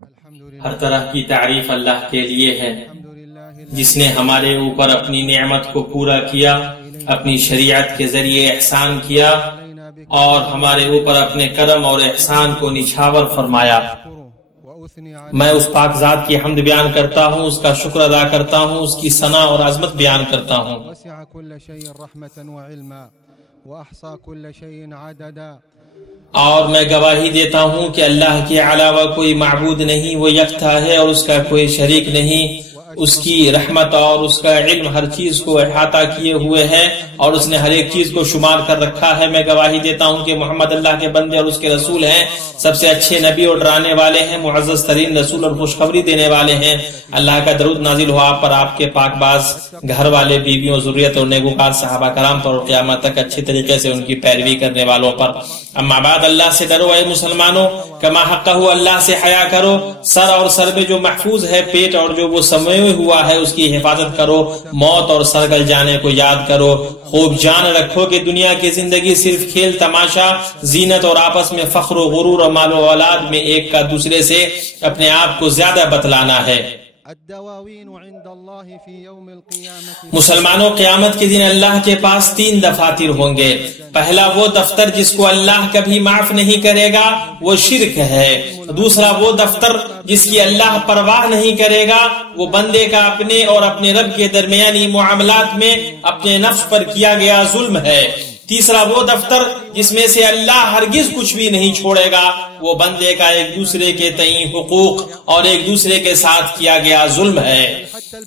ہر طرح کی تعریف اللہ کے لیے ہے جس نے ہمارے اوپر اپنی نعمت کو پورا کیا، اپنی شریعت کے ذریعے احسان کیا اور ہمارے اوپر اپنے کرم اور احسان کو نچھاور فرمایا۔ میں اس پاک ذات کی حمد بیان کرتا ہوں، اس کا شکر ادا کرتا ہوں، اس کی ثنا اور عظمت بیان کرتا ہوں۔ اور میں گواہی دیتا ہوں کہ اللہ کے علاوہ کوئی معبود نہیں، وہ یکتا ہے اور اس کا کوئی شریک نہیں۔ اس کی رحمت اور اس کا علم ہر چیز کو احاطہ کیے ہوئے ہے اور اس نے ہر ایک چیز کو شمار کر رکھا ہے۔ میں گواہی دیتا ہوں کہ محمد اللہ کے بندے اور اس کے رسول ہیں، سب سے اچھے نبی اور ڈرانے والے ہیں، معزز ترین رسول اور خوشخبری دینے والے ہیں۔ اللہ کا درود نازل ہو آپ پر، آپ کے پاک باز گھر والے، بیویوں، ذریت اور نیکوکار صحابہ کرام پر، اور قیامت تک اچھے طریقے سے ان کی پیروی کرنے والوں پر۔ اما بعد، اللہ سے ڈرو اے مسلمانوں، کما حقہ، اللہ سے حیا کرو۔ سر اور سر میں جو محفوظ ہے، پیٹ اور جو وہ سمے ہوا ہے، اس کی حفاظت کرو۔ موت اور سرگل جانے کو یاد کرو۔ خوب جان رکھو کہ دنیا کی زندگی صرف کھیل تماشا، زینت اور آپس میں فخر و غرور اور مال و اولاد میں ایک کا دوسرے سے اپنے آپ کو زیادہ بتلانا ہے۔ مسلمانوں، قیامت کے دن اللہ کے پاس 3 دفاتر ہوں گے۔ پہلا وہ دفتر جس کو اللہ کبھی معاف نہیں کرے گا، وہ شرک ہے۔ دوسرا وہ دفتر جس کی اللہ پرواہ نہیں کرے گا، وہ بندے کا اپنے اور اپنے رب کے درمیانی معاملات میں اپنے نفس پر کیا گیا ظلم ہے۔ تیسرا وہ دفتر جس میں سے اللہ ہرگز کچھ بھی نہیں چھوڑے گا، وہ بندے کا ایک دوسرے کے تئیں حقوق اور ایک دوسرے کے ساتھ کیا گیا ظلم ہے۔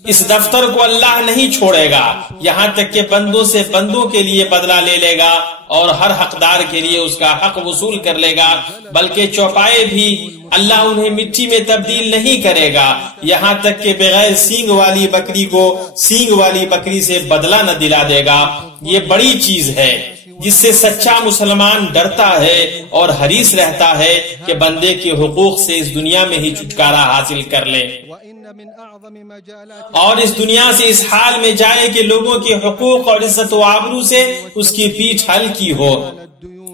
اس دفتر کو اللہ نہیں چھوڑے گا یہاں تک کہ بندوں سے بندوں کے لیے بدلہ لے لے گا اور ہر حقدار کے لیے اس کا حق وصول کر لے گا، بلکہ چوپائے بھی اللہ انہیں مٹی میں تبدیل نہیں کرے گا یہاں تک کہ بغیر سینگ والی بکری کو سینگ والی بکری سے بدلہ نہ دلا دے گا۔ یہ بڑی چیز ہے جس سے سچا مسلمان ڈرتا ہے اور حریص رہتا ہے کہ بندے کے حقوق سے اس دنیا میں ہی چھٹکارا حاصل کر لے، اور اس دنیا سے اس حال میں جائے کہ لوگوں کے حقوق اور عزت و آبرو سے اس کی پیٹھ ہلکی ہو،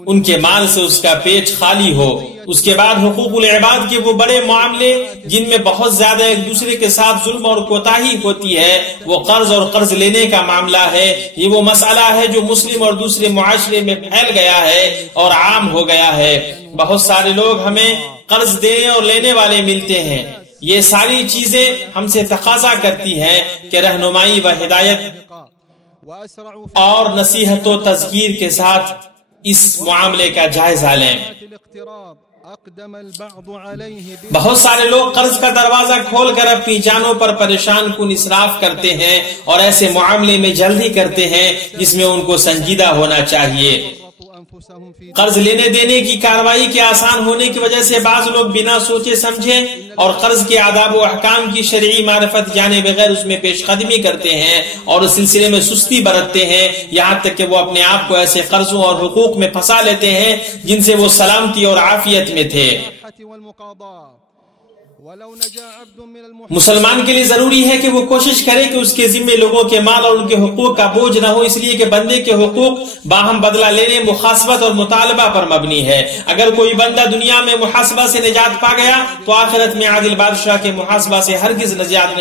ان کے مال سے اس کا پیٹ خالی ہو۔ اس کے بعد حقوق العباد کے وہ بڑے معاملے جن میں بہت زیادہ ایک دوسرے کے ساتھ ظلم اور کوتاہی ہوتی ہے، وہ قرض اور قرض لینے کا معاملہ ہے۔ یہ وہ مسئلہ ہے جو مسلم اور دوسرے معاشرے میں پھیل گیا ہے اور عام ہو گیا ہے۔ بہت سارے لوگ ہمیں قرض دینے اور لینے والے ملتے ہیں۔ یہ ساری چیزیں ہم سے تقاضا کرتی ہیں کہ رہنمائی و ہدایت اور نصیحت و تذکیر کے ساتھ اس معاملے کا جائزہ لیں۔ بہت سارے لوگ قرض کا دروازہ کھول کر اپنی جانوں پر پریشان کن اسراف کرتے ہیں اور ایسے معاملے میں جلدی کرتے ہیں جس میں ان کو سنجیدہ ہونا چاہیے۔ قرض لینے دینے کی کارروائی کے آسان ہونے کی وجہ سے بعض لوگ بنا سوچے سمجھے اور قرض کے آداب و احکام کی شرعی معرفت جانے بغیر اس میں پیش قدمی کرتے ہیں اور اس سلسلے میں سستی برتتے ہیں، یہاں تک کہ وہ اپنے آپ کو ایسے قرضوں اور حقوق میں پھنسا لیتے ہیں جن سے وہ سلامتی اور عافیت میں تھے۔ مسلمان کے لیے ضروری ہے کہ وہ کوشش کرے کہ اس کے ذمے لوگوں کے مال اور ان کے حقوق کا بوجھ نہ ہو، اس لیے کہ بندے کے حقوق باہم بدلہ لینے، مخاصمت اور مطالبہ پر مبنی ہے۔ اگر کوئی بندہ دنیا میں محاسبہ سے نجات پا گیا تو آخرت میں عادل بادشاہ کے محاسبہ سے ہرگز نجات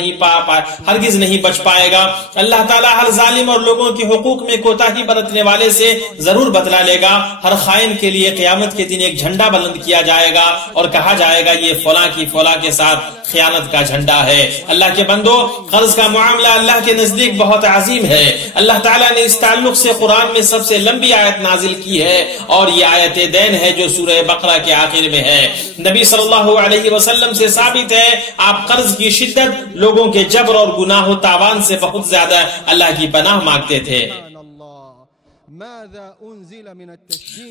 ہرگز نہیں بچ پائے گا۔ اللہ تعالیٰ ہر ظالم اور لوگوں کے حقوق میں کوتاہی برتنے والے سے ضرور بدلہ لے گا۔ ہر خائن کے لیے قیامت کے دن ایک جھنڈا بلند کیا جائے گا اور کہا جائے گا یہ فلاں کی فلاں کے ساتھ خیانت کا جھنڈا ہے۔ اللہ کے بندو، قرض کا معاملہ اللہ کے نزدیک بہت عظیم ہے۔ اللہ تعالیٰ نے اس تعلق سے قرآن میں سب سے لمبی آیت نازل کی ہے اور یہ آیت دین ہے جو سورہ بقرہ کے آخر میں ہے۔ نبی صلی اللہ علیہ وسلم سے ثابت ہے آپ قرض کی شدت، لوگوں کے جبر اور گناہ و تاوان سے بہت زیادہ اللہ کی پناہ مانگتے تھے۔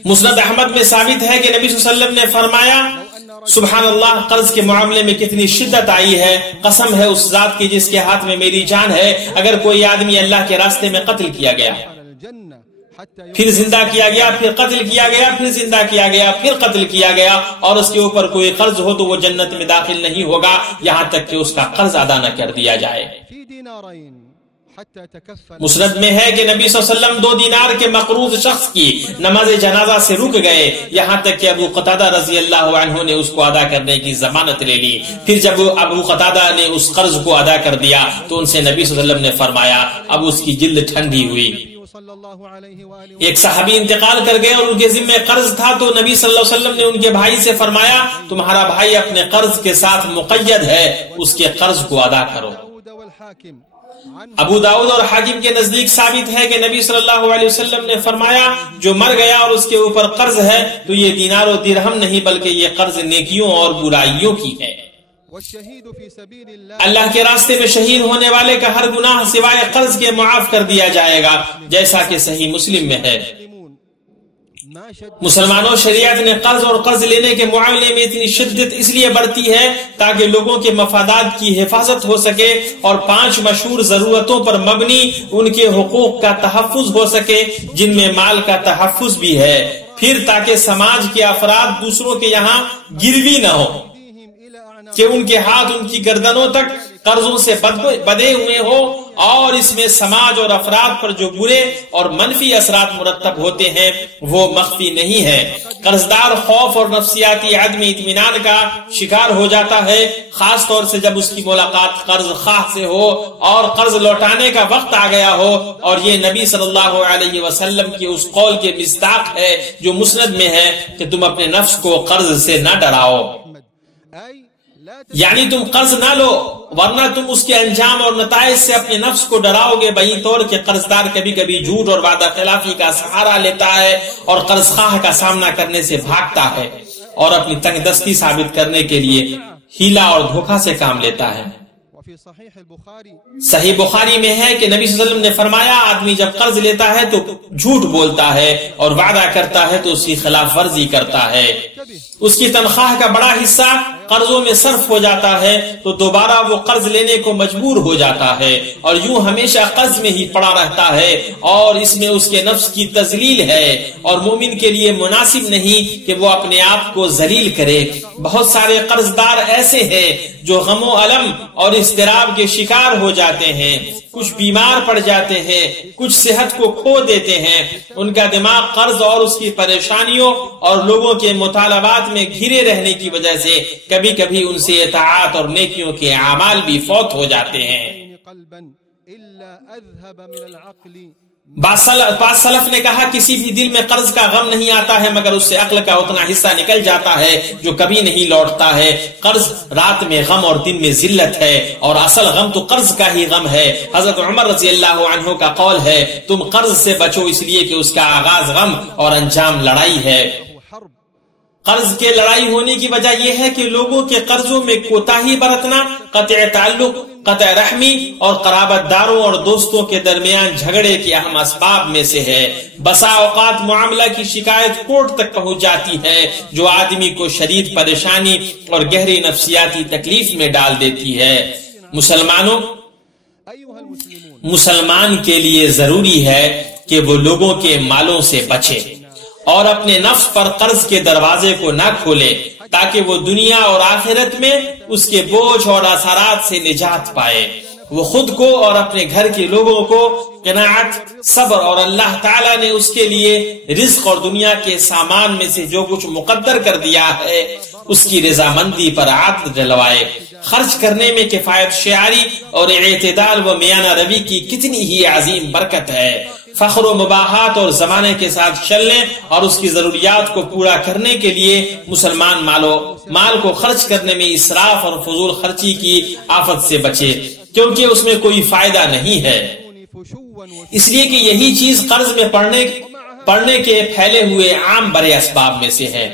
مسند احمد میں ثابت ہے کہ نبی صلی اللہ علیہ وسلم نے فرمایا، سبحان اللہ، قرض کے معاملے میں کتنی شدت آئی ہے، قسم ہے اس ذات کی جس کے ہاتھ میں میری جان ہے، اگر کوئی آدمی اللہ کے راستے میں قتل کیا گیا، پھر زندہ کیا گیا، پھر قتل کیا گیا، پھر زندہ کیا گیا، پھر قتل کیا گیا، اور اس کے اوپر کوئی قرض ہو تو وہ جنت میں داخل نہیں ہوگا یہاں تک کہ اس کا قرض ادا نہ کر دیا جائے۔ مسند میں ہے کہ نبی صلی اللہ علیہ وسلم 2 دینار کے مقروض شخص کی نماز جنازہ سے رک گئے یہاں تک کہ ابو قتادہ رضی اللہ عنہ نے اس کو ادا کرنے کی ضمانت لے لی. پھر جب ابو قتادہ نے اس قرض کو ادا کر دیا تو ان سے نبی صلی اللہ علیہ وسلم نے فرمایا اب اس کی جلد ٹھنڈی ہوئی. ایک صحابی انتقال کر گئے اور ان کے ذمہ قرض تھا تو نبی صلی اللہ علیہ وسلم نے ان کے بھائی سے فرمایا تمہارا بھائی اپنے قرض کے ساتھ مقید ہے اس کے قرض کو ادا کرو. ابو داؤد اور حاکم کے نزدیک ثابت ہے کہ نبی صلی اللہ علیہ وسلم نے فرمایا جو مر گیا اور اس کے اوپر قرض ہے تو یہ دینار و درہم نہیں بلکہ یہ قرض نیکیوں اور برائیوں کی ہے. اللہ کے راستے میں شہید ہونے والے کا ہر گناہ سوائے قرض کے معاف کر دیا جائے گا جیسا کہ صحیح مسلم میں ہے. مسلمانوں شریعت نے قرض اور قرض لینے کے معاملے میں اتنی شدت اس لیے بڑھتی ہے تاکہ لوگوں کے مفادات کی حفاظت ہو سکے اور 5 مشہور ضرورتوں پر مبنی ان کے حقوق کا تحفظ ہو سکے جن میں مال کا تحفظ بھی ہے. پھر تاکہ سماج کے افراد دوسروں کے یہاں گروی نہ ہو کہ ان کے ہاتھ ان کی گردنوں تک قرضوں سے بدے ہوئے ہو اور اس میں سماج اور افراد پر جو برے اور منفی اثرات مرتب ہوتے ہیں وہ مخفی نہیں ہے. قرضدار خوف اور نفسیاتی عدم اطمینان کا شکار ہو جاتا ہے خاص طور سے جب اس کی ملاقات قرض خواہ سے ہو اور قرض لوٹانے کا وقت آ گیا ہو. اور یہ نبی صلی اللہ علیہ وسلم کی اس قول کے مصداق ہے جو مسند میں ہے کہ تم اپنے نفس کو قرض سے نہ ڈراؤ یعنی تم قرض نہ لو ورنہ تم اس کے انجام اور نتائج سے اپنے نفس کو ڈراؤ گے. بہی طور کہ قرضدار کبھی کبھی جھوٹ اور وعدہ خلافی کا سہارا لیتا ہے اور قرض خواہ کا سامنا کرنے سے بھاگتا ہے اور اپنی تنگ دستی ثابت کرنے کے لیے ہیلا اور دھوکہ سے کام لیتا ہے. صحیح بخاری میں ہے کہ نبی صلی اللہ علیہ وسلم نے فرمایا آدمی جب قرض لیتا ہے تو جھوٹ بولتا ہے اور وعدہ کرتا ہے تو اس کی خلاف ورزی کرتا ہے. اس کی تنخواہ کا بڑا حصہ قرضوں میں صرف ہو جاتا ہے تو دوبارہ وہ قرض لینے کو مجبور ہو جاتا ہے اور یوں ہمیشہ قرض میں ہی پڑا رہتا ہے اور اس میں اس کے نفس کی تذلیل ہے اور مومن کے لیے مناسب نہیں کہ وہ اپنے آپ کو ذلیل کرے. بہت سارے قرضدار ایسے ہیں جو غم و الم اور اضطراب کے شکار ہو جاتے ہیں. کچھ بیمار پڑ جاتے ہیں کچھ صحت کو کھو دیتے ہیں. ان کا دماغ قرض اور اس کی پریشانیوں اور لوگوں کے مطالبات میں گھرے رہنے کی وجہ سے کبھی کبھی ان سے اطاعت اور نیکیوں کے اعمال بھی فوت ہو جاتے ہیں. بعض سلف نے کہا کسی بھی دل میں قرض کا غم نہیں آتا ہے مگر اس سے عقل کا اتنا حصہ نکل جاتا ہے جو کبھی نہیں لوٹتا ہے. قرض رات میں غم اور دن میں ذلت ہے اور اصل غم تو قرض کا ہی غم ہے. حضرت عمر رضی اللہ عنہ کا قول ہے تم قرض سے بچو اس لیے کہ اس کا آغاز غم اور انجام لڑائی ہے. قرض کے لڑائی ہونے کی وجہ یہ ہے کہ لوگوں کے قرضوں میں کوتاہی برتنا قطع تعلق قطع رحمی اور قرابت داروں اور دوستوں کے درمیان جھگڑے کے اہم اسباب میں سے ہے. بسا اوقات معاملہ کی شکایت کورٹ تک پہنچ جاتی ہے جو آدمی کو شدید پریشانی اور گہری نفسیاتی تکلیف میں ڈال دیتی ہے. مسلمان کے لیے ضروری ہے کہ وہ لوگوں کے مالوں سے بچے اور اپنے نفس پر قرض کے دروازے کو نہ کھولے تاکہ وہ دنیا اور آخرت میں اس کے بوجھ اور اثرات سے نجات پائے. وہ خود کو اور اپنے گھر کے لوگوں کو قناعت صبر اور اللہ تعالیٰ نے اس کے لیے رزق اور دنیا کے سامان میں سے جو کچھ مقدر کر دیا ہے اس کی رضامندی پر عادت ڈلوائے. خرچ کرنے میں کفایت شعاری اور اعتدال و میانہ روی کی کتنی ہی عظیم برکت ہے. فخر و مباحات اور زمانے کے ساتھ چلنے اور اس کی ضروریات کو پورا کرنے کے لیے مسلمان مال کو خرچ کرنے میں اسراف اور فضول خرچی کی آفت سے بچے کیونکہ اس میں کوئی فائدہ نہیں ہے. اس لیے کہ یہی چیز قرض میں پڑنے کے پھیلے ہوئے عام برے اسباب میں سے ہے.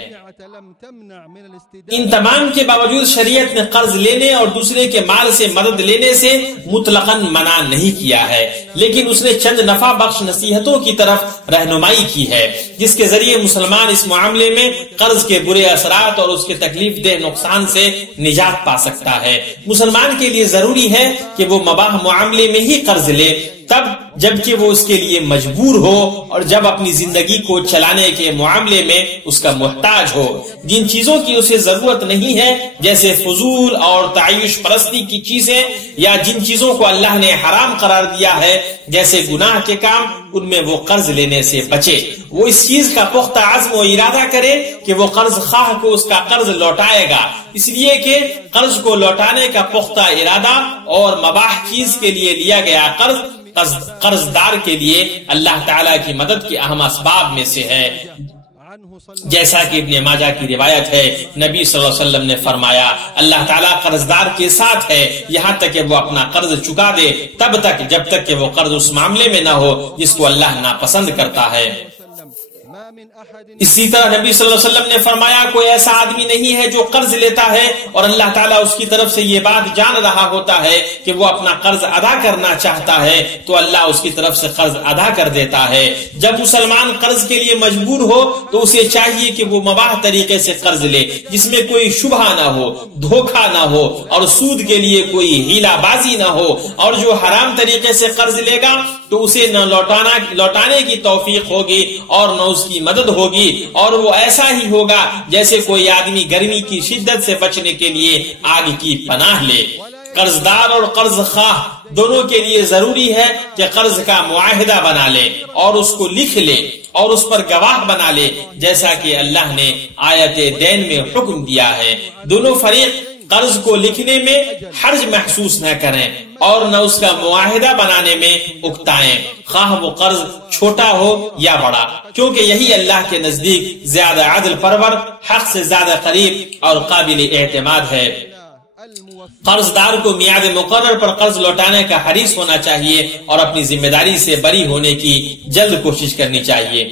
ان تمام کے باوجود شریعت نے قرض لینے اور دوسرے کے مال سے مدد لینے سے مطلقاً منع نہیں کیا ہے لیکن اس نے چند نفع بخش نصیحتوں کی طرف رہنمائی کی ہے جس کے ذریعے مسلمان اس معاملے میں قرض کے برے اثرات اور اس کے تکلیف دہ نقصان سے نجات پا سکتا ہے. مسلمان کے لیے ضروری ہے کہ وہ مباح معاملے میں ہی قرض لے تب جبکہ وہ اس کے لیے مجبور ہو اور جب اپنی زندگی کو چلانے کے معاملے میں اس کا محتاج ہو۔ جن چیزوں کی اسے ضرورت نہیں ہے جیسے فضول اور تعیش پرستی کی چیزیں، یا جن چیزوں کو اللہ نے حرام قرار دیا ہے جیسے گناہ کے کام، ان میں وہ قرض لینے سے بچے۔ وہ اس چیز کا پختہ عزم و ارادہ کرے کہ وہ قرض خواہ کو اس کا قرض لوٹائے گا، اس لیے کہ قرض کو لوٹانے کا پختہ ارادہ اور مباح چیز کے لیے لیا گیا قرض دار کے لیے اللہ تعالیٰ کی مدد کے اہم اسباب میں سے ہے۔ جیسا کہ ابن ماجہ کی روایت ہے، نبی صلی اللہ علیہ وسلم نے فرمایا اللہ تعالیٰ قرض دار کے ساتھ ہے یہاں تک کہ وہ اپنا قرض چکا دے، تب تک جب تک کہ وہ قرض اس معاملے میں نہ ہو جس کو اللہ ناپسند کرتا ہے۔ اسی طرح نبی صلی اللہ علیہ وسلم نے فرمایا کوئی ایسا آدمی نہیں ہے جو قرض لیتا ہے اور اللہ تعالیٰ اس کی طرف سے یہ بات جان رہا ہوتا ہے کہ وہ اپنا قرض ادا کرنا چاہتا ہے تو اللہ اس کی طرف سے قرض ادا کر دیتا ہے۔ جب مسلمان قرض کے لیے مجبور ہو تو اسے چاہیے کہ وہ مباح طریقے سے قرض لے جس میں کوئی شبہ نہ ہو، دھوکہ نہ ہو اور سود کے لیے کوئی ہیلا بازی نہ ہو، اور جو حرام طریقے سے قرض لے گا تو اسے نہ لوٹانے کی توفیق ہوگی اور نہ اس کی مدد ہوگی، اور وہ ایسا ہی ہوگا جیسے کوئی آدمی گرمی کی شدت سے بچنے کے لیے آگ کی پناہ لے۔ قرض دار اور قرض خواہ دونوں کے لیے ضروری ہے کہ قرض کا معاہدہ بنا لے اور اس کو لکھ لے اور اس پر گواہ بنا لے، جیسا کہ اللہ نے آیت دین میں حکم دیا ہے۔ دونوں فریق قرض کو لکھنے میں حرج محسوس نہ کریں اور نہ اس کا معاہدہ بنانے میں اکتائیں، خواہ وہ قرض چھوٹا ہو یا بڑا، کیونکہ یہی اللہ کے نزدیک زیادہ عدل پرور، حق سے زیادہ قریب اور قابل اعتماد ہے۔ قرض دار کو میعاد مقرر پر قرض لوٹانے کا حریص ہونا چاہیے اور اپنی ذمہ داری سے بری ہونے کی جلد کوشش کرنی چاہیے۔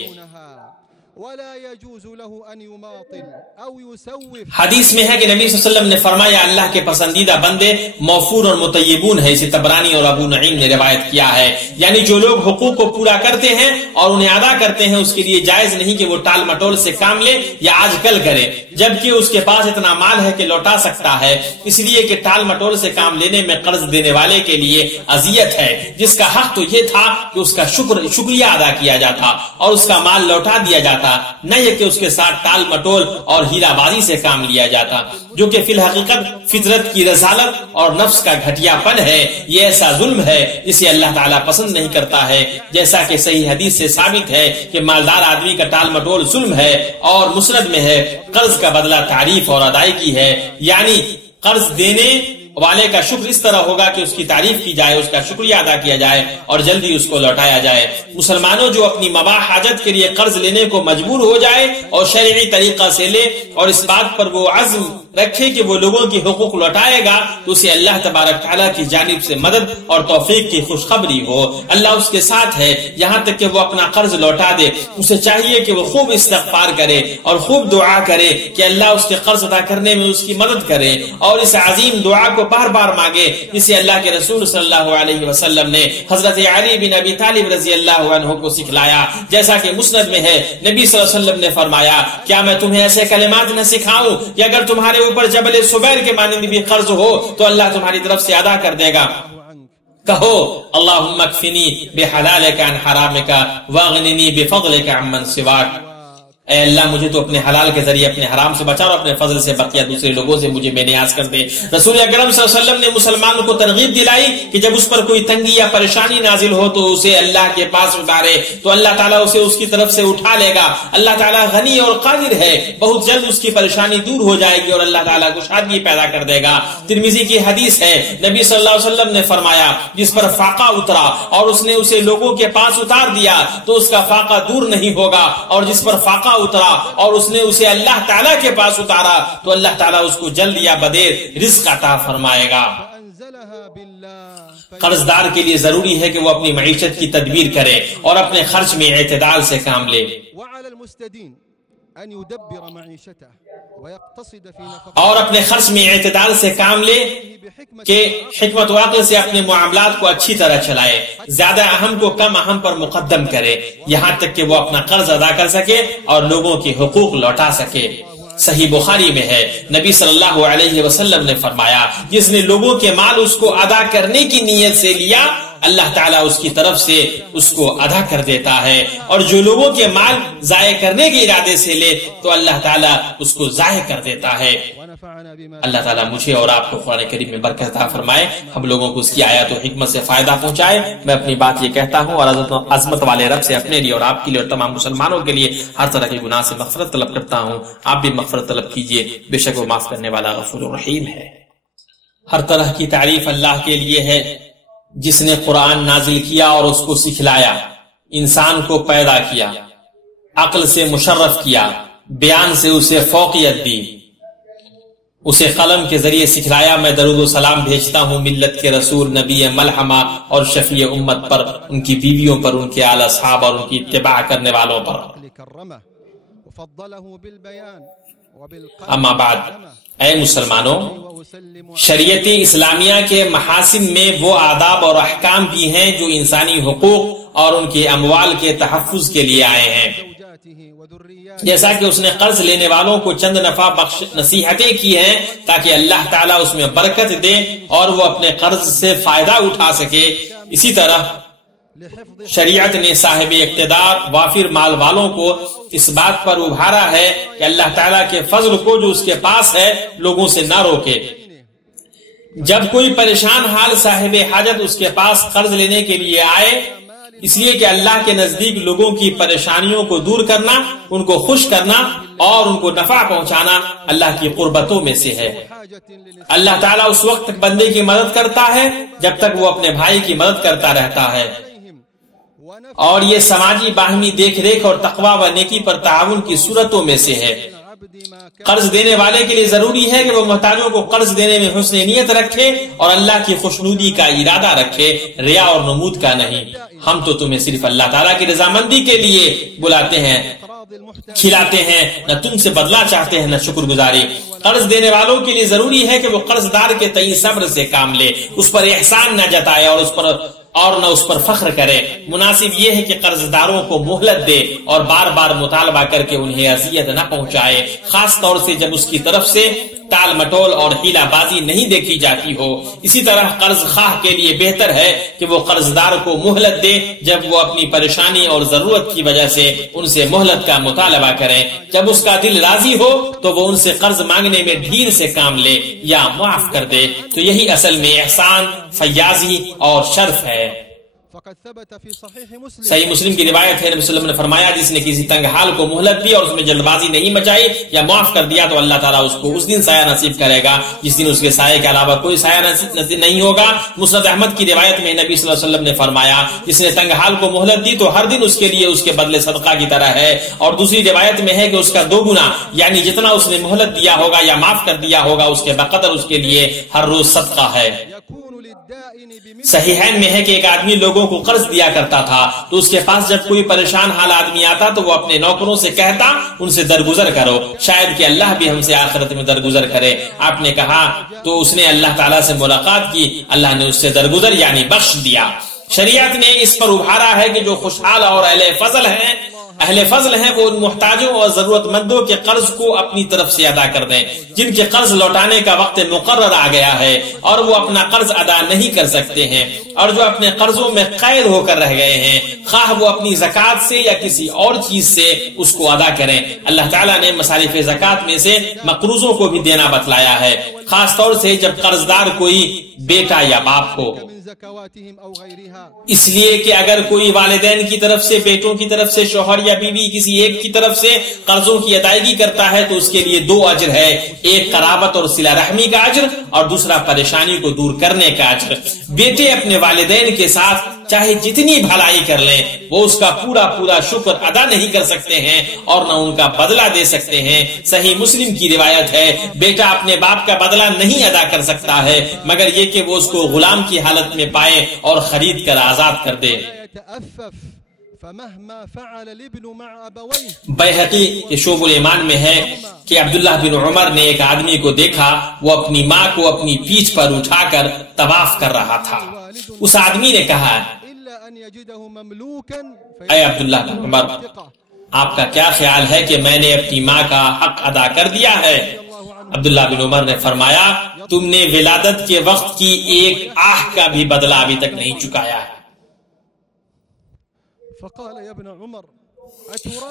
حدیث میں ہے کہ نبی صلی اللہ علیہ وسلم نے فرمایا اللہ کے پسندیدہ بندے موفور اور مطیبون ہیں، اسے طبرانی اور ابو نعیم نے روایت کیا ہے، یعنی جو لوگ حقوق کو پورا کرتے ہیں اور انہیں ادا کرتے ہیں اس کے لیے جائز نہیں کہ وہ ٹال مٹول سے کام لے یا آج کل کرے جبکہ اس کے پاس اتنا مال ہے کہ لوٹا سکتا ہے، اس لیے کہ ٹال مٹول سے کام لینے میں قرض دینے والے کے لیے اذیت ہے، جس کا حق تو یہ تھا کہ اس کا شکریہ ادا کیا جاتا اور اس کا مال لوٹا دیا جاتا، نہ یہ کہ اس کے ساتھ ٹال مٹول اور ہیرا بازی سے کام لیا جاتا، جو کہ فی الحقیقت فطرت کی رسالت اور نفس کا گھٹیا پن ہے۔ یہ ایسا ظلم ہے جسے اللہ تعالیٰ پسند نہیں کرتا ہے، جیسا کہ صحیح حدیث سے ثابت ہے کہ مالدار آدمی کا ٹال مٹول ظلم ہے، اور مسند میں ہے قرض کا بدلہ تعریف اور ادائیگی ہے، یعنی قرض دینے والے کا شکر اس طرح ہوگا کہ اس کی تعریف کی جائے، اس کا شکریہ ادا کیا جائے اور جلدی اس کو لوٹایا جائے۔ مسلمانوں جو اپنی مباح حاجت کے لیے قرض لینے کو مجبور ہو جائے اور شرعی طریقہ سے لے اور اس بات پر وہ عزم رکھے کہ وہ لوگوں کی حقوق لوٹائے گا تو اسے اللہ تبارک تعالیٰ کی جانب سے مدد اور توفیق کی خوشخبری ہو، اللہ اس کے ساتھ ہے یہاں تک کہ وہ اپنا قرض لوٹا دے۔ اسے چاہیے کہ وہ خوب استغفار کرے اور خوب دعا کرے کہ اللہ اس کے قرض ادا کرنے میں اس کی مدد کرے، اور اس عظیم دعا کو بار بار مانگے جسے اللہ کے رسول صلی اللہ علیہ وسلم نے حضرت علی بن ابی طالب رضی اللہ عنہ کو سکھلایا، جیسا کہ مسند میں ہے نبی صلی اللہ علیہ وسلم نے فرمایا کیا میں تمہیں ایسے کلمات نہ سکھاؤں کہ اگر تمہارے اوپر جبل صبیر کے مانند بھی قرض ہو تو اللہ تمہاری طرف سے ادا کر دے گا۔ کہو اللہم اکفنی بحلالک عن حرامک واغننی بفضلک عمن سواک، اے اللہ مجھے تو اپنے حلال کے ذریعے اپنے حرام سے بچا اور اپنے فضل سے بقیہ دوسرے لوگوں سے مجھے بے نیاز کر دے۔ رسول اکرم صلی اللہ علیہ وسلم نے مسلمانوں کو ترغیب دلائی کہ جب اس پر کوئی تنگی یا پریشانی نازل ہو تو اسے اللہ کے پاس اتارے تو اللہ تعالیٰ اسے اس کی طرف سے اٹھا لے گا۔ اللہ تعالیٰ غنی اور قادر ہے، بہت جلد اس کی پریشانی دور ہو جائے گی اور اللہ تعالیٰ کشادگی پیدا کر دے گا۔ ترمذی کی حدیث ہے نبی صلی اللہ علیہ وسلم نے فرمایا جس پر فاقہ اترا اور اس نے اسے لوگوں کے پاس اتار دیا تو اس کا فاقہ دور نہیں ہوگا، اور جس پر فاقہ اترا اور اس نے اسے اللہ تعالیٰ کے پاس اتارا تو اللہ تعالیٰ اس کو جلد یا بدیر رزق عطا فرمائے گا۔ قرض دار کے لیے ضروری ہے کہ وہ اپنی معیشت کی تدبیر کرے اور اپنے خرچ میں اعتدال سے کام لے، اور اپنے خرچ میں اعتدال سے کام لے کہ حکمت و عقل سے اپنے معاملات کو اچھی طرح چلائے، زیادہ اہم کو کم اہم پر مقدم کرے، یہاں تک کہ وہ اپنا قرض ادا کر سکے اور لوگوں کے حقوق لوٹا سکے۔ صحیح بخاری میں ہے، نبی صلی اللہ علیہ وسلم نے فرمایا جس نے لوگوں کے مال اس کو ادا کرنے کی نیت سے لیا اللہ تعالیٰ اس کی طرف سے اس کو ادا کر دیتا ہے، اور جو لوگوں کے مال ضائع کرنے کے ارادے سے لے تو اللہ تعالیٰ اس کو ضائع کر دیتا ہے۔ اللہ تعالیٰ مجھے اور آپ کو قرآن کریم میں برکت عطا فرمائے، ہم لوگوں کو اس کی آیات و حکمت سے فائدہ پہنچائے۔ میں اپنی بات یہ کہتا ہوں اور عظمت والے رب سے اپنے لیے اور آپ کے لیے اور تمام مسلمانوں کے لیے ہر طرح کے گناہ سے مغفرت طلب کرتا ہوں۔ آپ بھی مغفرت طلب کیجئے، بے شک وہ معاف کرنے والا غفور رحیم ہے۔ ہر طرح کی تعریف اللہ کے لیے ہے جس نے قرآن نازل کیا اور اس کو سکھلایا، انسان کو پیدا کیا، عقل سے مشرف کیا، بیان سے اسے فوقیت دی، اسے قلم کے ذریعے سکھلایا۔ میں درود و سلام بھیجتا ہوں ملت کے رسول، نبی ملحمہ اور شفیع امت پر، ان کی بیویوں پر، ان کے اعلی اصحاب اور ان کی اتباع کرنے والوں پر۔ اما بعد، اے مسلمانوں، شریعت اسلامیہ کے محاسن میں وہ آداب اور احکام بھی ہیں جو انسانی حقوق اور ان کے اموال کے تحفظ کے لیے آئے ہیں۔ جیسا کہ اس نے قرض لینے والوں کو چند نفع بخش نصیحتیں کی ہیں تاکہ اللہ تعالیٰ اس میں برکت دے اور وہ اپنے قرض سے فائدہ اٹھا سکے، اسی طرح شریعت نے صاحب اقتدار وافر مال والوں کو اس بات پر ابھارا ہے کہ اللہ تعالیٰ کے فضل کو جو اس کے پاس ہے لوگوں سے نہ روکے۔ جب کوئی پریشان حال صاحب حاجت اس کے پاس قرض لینے کے لیے آئے، اس لیے کہ اللہ کے نزدیک لوگوں کی پریشانیوں کو دور کرنا، ان کو خوش کرنا اور ان کو نفع پہنچانا اللہ کی قربتوں میں سے ہے۔ اللہ تعالیٰ اس وقت تک بندے کی مدد کرتا ہے جب تک وہ اپنے بھائی کی مدد کرتا رہتا ہے، اور یہ سماجی باہمی دیکھ ریکھ اور تقوی و نیکی پر تعاون کی صورتوں میں سے ہے۔ قرض دینے والے کے لیے ضروری ہے کہ وہ محتاجوں کو قرض دینے میں حسن نیت رکھے اور اللہ کی خوشنودی کا ارادہ رکھے، ریا اور نمود کا نہیں۔ ہم تو تمہیں صرف اللہ تعالیٰ کی رضامندی کے لیے بلاتے ہیں، کھلاتے ہیں، نہ تم سے بدلہ چاہتے ہیں نہ شکر گزاری۔ قرض دینے والوں کے لیے ضروری ہے کہ وہ قرض دار کے تئیں صبر سے کام لے، اس پر احسان نہ جتائے اور نہ اس پر فخر کرے۔ مناسب یہ ہے کہ قرض داروں کو مہلت دے اور بار بار مطالبہ کر کے انہیں اذیت نہ پہنچائے، خاص طور سے جب اس کی طرف سے ٹال مٹول اور ہیلا بازی نہیں دیکھی جاتی ہو۔ اسی طرح قرض خواہ کے لیے بہتر ہے کہ وہ قرض دار کو مہلت دے جب وہ اپنی پریشانی اور ضرورت کی وجہ سے ان سے مہلت کا مطالبہ کریں۔ جب اس کا دل راضی ہو تو وہ ان سے قرض مانگنے میں ڈھیر سے کام لے یا معاف کر دے، تو یہی اصل میں احسان، فیاضی اور شرف ہے۔ صحیح مسلم کی روایت ہے، نبی صلی اللہ علیہ وسلم نے فرمایا جس نے کسی تنگ حال کو مہلت دی اور اس میں جلد بازی نہیں مچائی یا معاف کر دیا تو اللہ تعالیٰ اس کو اس دن سایہ نصیب کرے گا جس دن اس کے سائے کے علاوہ کوئی سایہ نصیب نہیں ہوگا۔ مسند احمد کی روایت میں نبی صلی اللہ علیہ وسلم نے فرمایا جس نے تنگ حال کو مہلت دی تو ہر دن اس کے لیے اس کے بدلے صدقہ کی طرح ہے، اور دوسری روایت میں ہے کہ اس کا 2 گنا، یعنی جتنا اس نے مہلت دیا ہوگا یا معاف کر دیا ہوگا اس کے بقدر اس کے لیے ہر روز صدقہ ہے۔ صحیحین میں ہے کہ ایک آدمی لوگوں کو قرض دیا کرتا تھا، تو اس کے پاس جب کوئی پریشان حال آدمی آتا تو وہ اپنے نوکروں سے کہتا ان سے درگزر کرو، شاید کہ اللہ بھی ہم سے آخرت میں درگزر کرے۔ آپ نے کہا تو اس نے اللہ تعالیٰ سے ملاقات کی، اللہ نے اس سے درگزر یعنی بخش دیا۔ شریعت نے اس پر ابھارا ہے کہ جو خوشحال اور اہل فضل ہیں وہ ان محتاجوں اور ضرورت مندوں کے قرض کو اپنی طرف سے ادا کر دیں جن کے قرض لوٹانے کا وقت مقرر آ گیا ہے اور وہ اپنا قرض ادا نہیں کر سکتے ہیں، اور جو اپنے قرضوں میں قید ہو کر رہ گئے ہیں، خواہ وہ اپنی زکوٰۃ سے یا کسی اور چیز سے اس کو ادا کریں۔ اللہ تعالیٰ نے مصارف زکوٰۃ میں سے مقروضوں کو بھی دینا بتلایا ہے، خاص طور سے جب قرضدار کوئی بیٹا یا باپ ہو، اس لیے کہ اگر کوئی والدین کی طرف سے، بیٹوں کی طرف سے، شوہر یا بیوی کسی ایک کی طرف سے قرضوں کی ادائیگی کرتا ہے تو اس کے لیے 2 اجر ہے، ایک قرابت اور صلہ رحمی کا اجر اور دوسرا پریشانی کو دور کرنے کا اجر۔ بیٹے اپنے والدین کے ساتھ چاہے جتنی بھلائی کر لیں وہ اس کا پورا شکر ادا نہیں کر سکتے ہیں اور نہ ان کا بدلہ دے سکتے ہیں۔ صحیح مسلم کی روایت ہے بیٹا اپنے باپ کا بدلہ نہیں ادا کر سکتا ہے مگر یہ کہ وہ اس کو غلام کی حالت میں پائے اور خرید کر آزاد کر دے۔ بیہقی کے شعب الایمان میں ہے کہ عبداللہ بن عمر نے ایک آدمی کو دیکھا، وہ اپنی ماں کو اپنی پیٹھ پر اٹھا کر طواف کر رہا تھا۔ اس آدمی نے کہا اے عبداللہ بن عمر، آپ کا کیا خیال ہے کہ میں نے اپنی ماں کا حق ادا کر دیا ہے؟ عبداللہ بن عمر نے فرمایا تم نے ولادت کے وقت کی ایک آہ کا بھی بدلہ ابھی تک نہیں چکایا ہے۔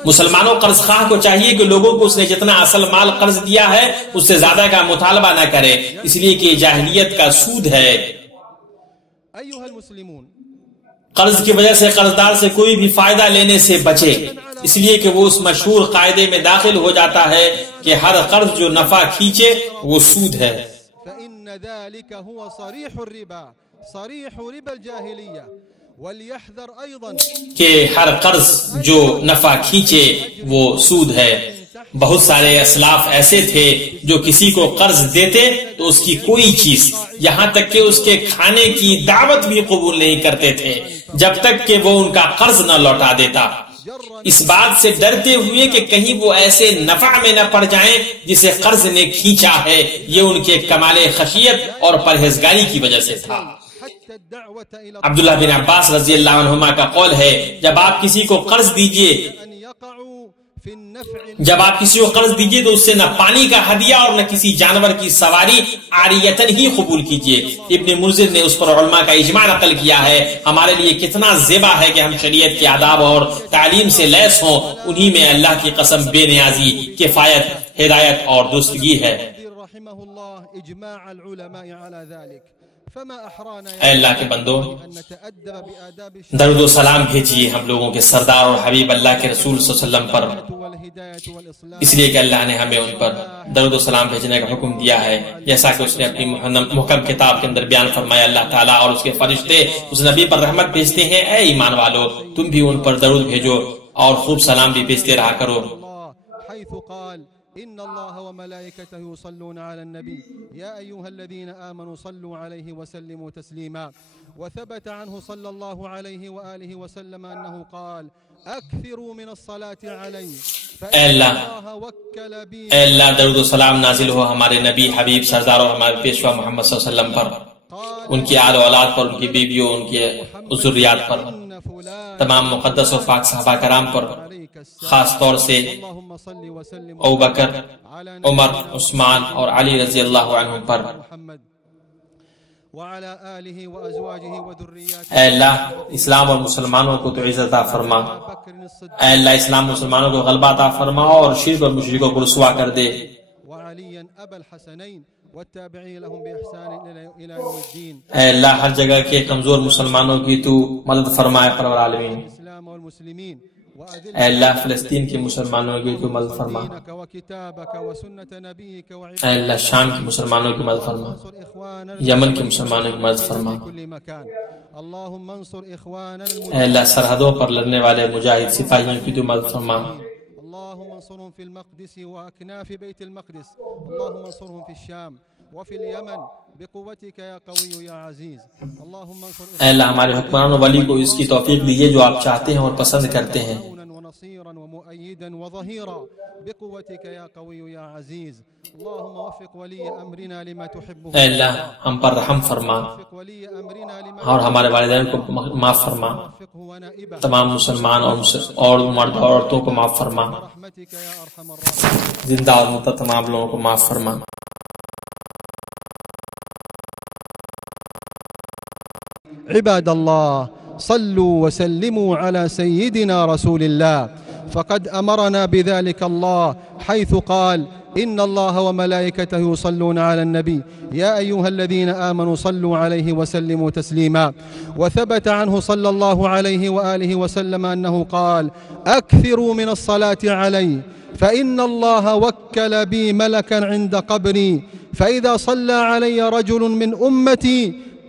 مسلمانوں قرض خواہ کو چاہیے کہ لوگوں کو اس نے جتنا اصل مال قرض دیا ہے اس سے زیادہ کا مطالبہ نہ کرے، اس لیے کہ جاہلیت کا سود ہے۔ قرض کی وجہ سے قرضدار سے کوئی بھی فائدہ لینے سے بچے، اس لیے کہ وہ اس مشہور قاعدے میں داخل ہو جاتا ہے کہ ہر قرض جو نفع کھینچے وہ سود ہے۔ فإن ذلك هو صريح الربا صريح ربا الجاهلية وليحذر أيضا کہ ہر قرض جو نفع کھینچے وہ سود ہے۔ بہت سارے اسلاف ایسے تھے جو کسی کو قرض دیتے تو اس کی کوئی چیز یہاں تک کہ اس کے کھانے کی دعوت بھی قبول نہیں کرتے تھے جب تک کہ وہ ان کا قرض نہ لوٹا دیتا، اس بات سے ڈرتے ہوئے کہ کہیں وہ ایسے نفع میں نہ پڑ جائیں جسے قرض نے کھینچا ہے۔ یہ ان کے کمال خشیت اور پرہیزگاری کی وجہ سے تھا۔ عبداللہ بن عباس رضی اللہ عنہما کا قول ہے جب آپ کسی کو قرض دیجئے تو اس سے نہ پانی کا ہدیہ اور نہ کسی جانور کی سواری عاریتن ہی قبول کیجئے۔ ابن منذر نے اس پر علماء کا اجماع نقل کیا ہے۔ ہمارے لیے کتنا زیبا ہے کہ ہم شریعت کے آداب اور تعلیم سے لیس ہوں، انہی میں اللہ کی قسم بے نیازی، کفایت، ہدایت اور درستگی ہے۔ اے اللہ کے بندو، درود و سلام بھیجیے ہم لوگوں کے سردار اور حبیب اللہ کے رسول صلی اللہ علیہ وسلم پر، اس لیے کہ اللہ نے ہمیں ان پر درود و سلام بھیجنے کا حکم دیا ہے، جیسا کہ اس نے اپنی محکم کتاب کے اندر بیان فرمایا۔ اللہ تعالیٰ اور اس کے فرشتے اس نبی پر رحمت بھیجتے ہیں۔ اے ایمان والو، تم بھی ان پر درود بھیجو اور خوب سلام بھی بھیجتے رہا کرو۔ إن الله وملائكته يصلون على النبي يا أيها الذين آمنوا صلوا عليه وسلموا تسليما وثبت عنه صلى الله عليه وآله وسلم أنه قال أكثروا من الصلاة عليه فإن الله وكل بي۔ اے اللہ، درود و سلام نازل ہو ہمارے نبی حبیب سردار اور ہمارے پیشوا محمد صلی اللہ علیہ وسلم پر، ان کی آل و اولاد پر، ان کی بیویوں، ان کے ذریات پر، تمام مقدس و پاک صحابہ کرام پر، خاص طور سے ابوبکر، عمر، عثمان اور علی رضی اللہ عنہم پر۔ اے اللہ، اسلام اور مسلمانوں کو تو عزت عطا فرما۔ اے اللہ، اسلام مسلمانوں کو غلبہ عطا فرما اور شرک اور مشرکوں کو رسوا کر دے۔ اے اللہ، ہر جگہ کے کمزور مسلمانوں کی تو مدد فرمائے پرور عالمین۔ اے اللہ، فلسطین کے مسلمانوں کی تو مدد فرما۔ اے اللہ، شام کے مسلمانوں کی مدد فرما، یمن کے مسلمانوں کی مدد فرما۔ اے اللہ، سرحدوں پر لڑنے والے مجاہد سپاہیوں کی تو مدد فرما۔ اللهم انصرهم في المقدس وأكناف بيت المقدس، اللهم انصرهم في الشام وفي اليمن بقوتك يا قوي يا عزيز، اللهم انصر۔ اے اللہ، ہمارے حکمران و ولی کو اس کی توفیق دیجیے جو آپ چاہتے ہیں اور پسند کرتے ہیں۔ ونصيرا ومؤيدا وظهيرا بقوتك يا قوي يا عزيز، اللهم وفق ولي أمرنا لما تحبه۔ اے اللہ، ہم پر رحم فرما اور ہمارے والدین کو معاف فرما، تمام مسلمان اور مرد اور عورتوں کو معاف فرما، زندہ اور مردہ تمام لوگوں کو معاف فرما۔ عباد الله، صلوا وسلموا على سيدنا رسول الله، فقد أمرنا بذلك الله حيث قال إن الله وملائكته يصلون على النبي يا أيها الذين آمنوا صلوا عليه وسلموا تسليما، وثبت عنه صلى الله عليه وآله وسلم أنه قال أكثروا من الصلاة علي فإن الله وكل بي ملكا عند قبري فإذا صلى علي رجل من أمتي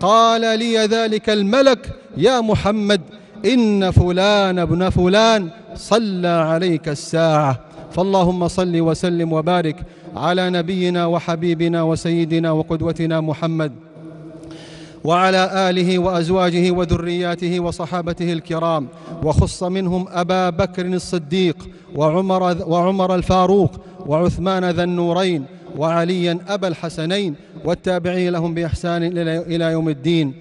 قال لي ذلك الملك يا محمد إن فلان ابن فلان صلى عليك الساعة، فاللهم صل وسلم وبارك على نبينا وحبيبنا وسيدنا وقدوتنا محمد وعلى آله وأزواجه وذرياته وصحابته الكرام، وخص منهم أبا بكر الصديق وعمر الفاروق وعثمان ذا النورين وعليا أبا الحسنين والتابعين لهم بإحسان إلى يوم الدين.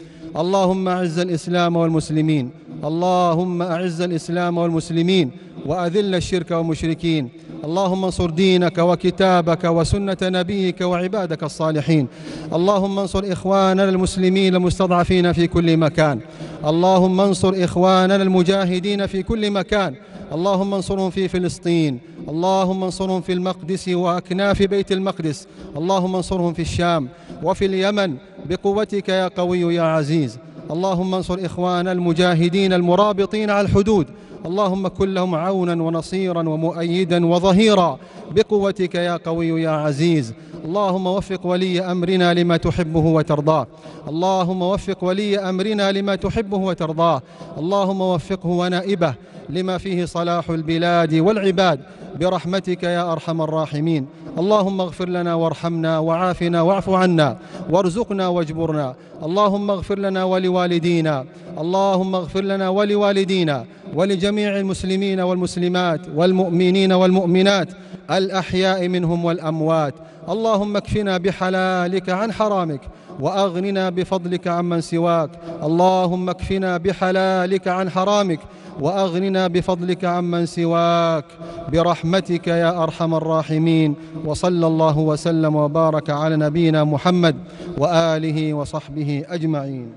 اللهم أعز الإسلام والمسلمين اللهم أعز الإسلام والمسلمين وأذل الشرك والمشركين. اللهم انصر دينك وكتابك وسنة نبيك وعبادك الصالحين. اللهم انصر إخواننا المسلمين المستضعفين في كل مكان. اللهم انصر إخواننا المجاهدين في كل مكان. اللهم انصرهم في فلسطين. اللهم انصرهم في المقدس وأكناف بيت المقدس. اللهم انصرهم في الشام وفي اليمن بقوتك يا قوي يا عزيز. اللهم انصر إخواننا المجاهدين المرابطين على الحدود. اللهم كن لهم عونا ونصيرا ومؤيدا وظهيرا بقوتك يا قوي يا عزيز. اللهم وفق ولي أمرنا لما تحبه وترضاه. اللهم وفق ولي أمرنا لما تحبه وترضاه. اللهم وفقه ونائبه لما فيه صلاح البلاد والعباد برحمتك يا أرحم الراحمين. اللهم اغفر لنا وارحمنا وعافنا واعف عنا وارزقنا واجبرنا. اللهم اغفر لنا ولوالدينا. اللهم اغفر لنا ولوالدينا ولجميع المسلمين والمسلمات والمؤمنين والمؤمنات الأحياء منهم والأموات. اللهم اكفنا بحلالك عن حرامك وأغننا بفضلك عمن سواك. اللهم اكفنا بحلالك عن حرامك وأغننا بفضلك عمن سواك برحمتك يا أرحم الراحمين. وصلى الله وسلم وبارك على نبينا محمد وآله وصحبه أجمعين.